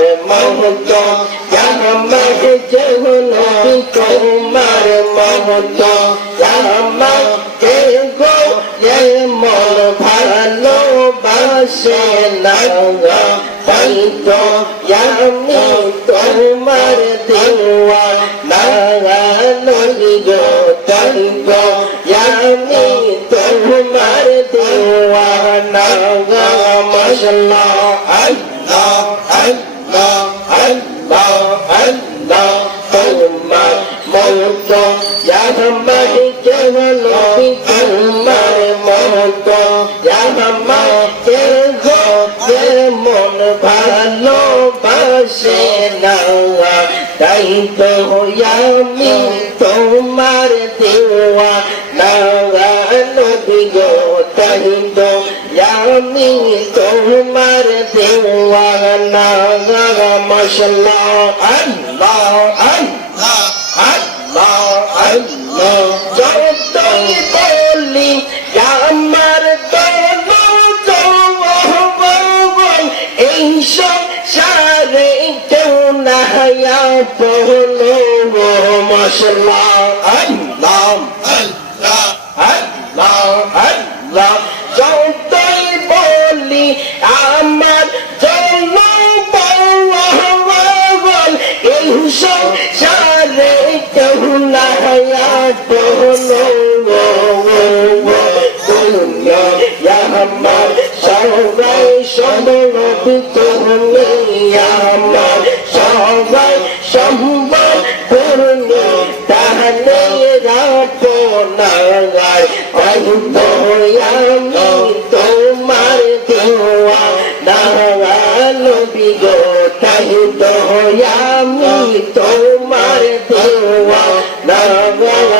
তোমার মহত আমার যেমন তোমার মহত আমার কে গো মন ভালোবাসে না তাই তো আমি তোমার দেওয়া না নই গো। তাই তো আমি তোমার দেওয়া না মশলা আমার কেবল তোমার মত আমার কেহ মন ভালোবাসে না তাই তো আমি তোমার দেওয়া না নবী গো তাই তো আল্লাহ আল্লাহ আল্লাহ যতই বলি আমার তোর এই সংসারে কেউ না আমার না সবাই সম্ভব তুমি আমার সবাই সম্ভব করুনি তাহলে রাপনাগার তাই তো তোমার দেওয়া নবী গো তাই তো তোমার দেওয়া মশলা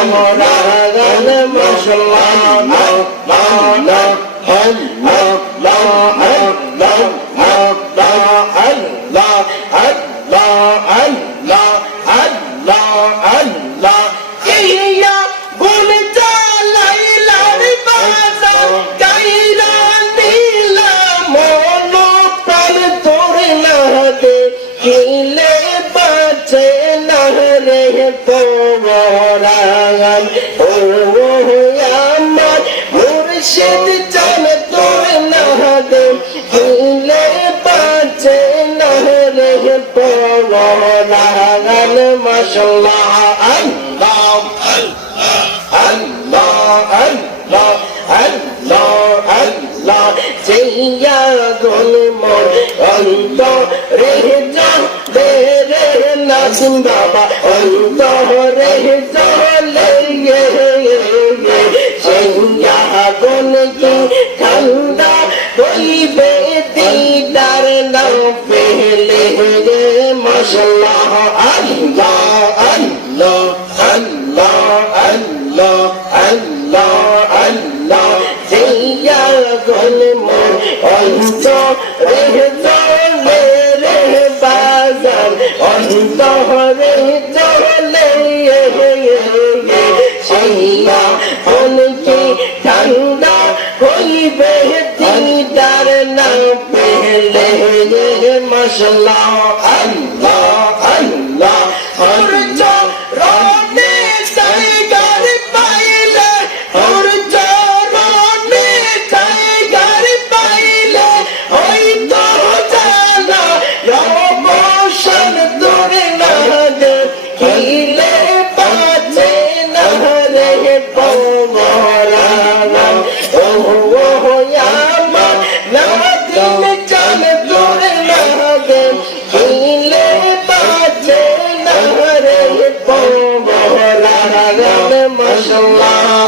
পগলা গল ঠান্ডা হইবে দিদার না পেলে ঠান্ডা হইবে দিদার না পেলে মশলা আল্লাহ আল্লাহ। আল্লাহ Mashallah